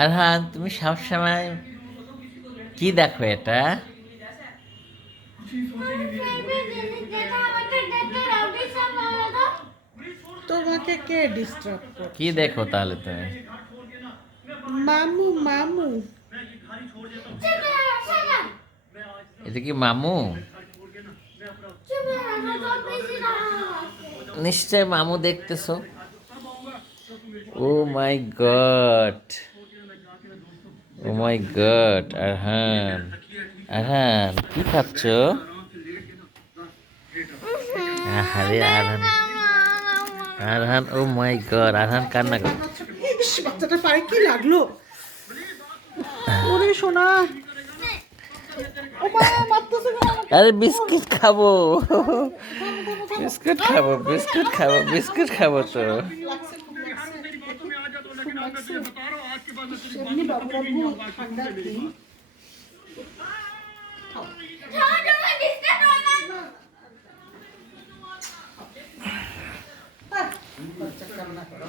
আরহান, তুমি সবসময় কি দেখো এটা? তোমাকে কে ডিস্টার্ব কি করছে? দেখো তাহলে তুমি? মামু মামু। এটা কি মামু? নিশ্চয় মামু দেখতেছো। ও মাই গড, ও মাই গড, আরহান, আরহান কি খাচ্ছ? আরে আরহান, আরহান, ও মাই গড, আরহান কান্না করে। ইস, বাচ্চাটার পায়ে কি লাগলো? ওরে সোনা, ও মা, মারতেছে কেন আমাকে? আরে বিস্কিট খাবো, থামো, থামো, থামো। বিস্কুট খাবো, বিস্কুট খাবো, বিস্কুট খাবো তো। লাগছে, খুব লাগছে। দেখি, খুব লাগছে। ইস, এমনি বাবু বাবু ঠান্ডা কি? খাও। না, আহ, বাচ্চা কান্না করে।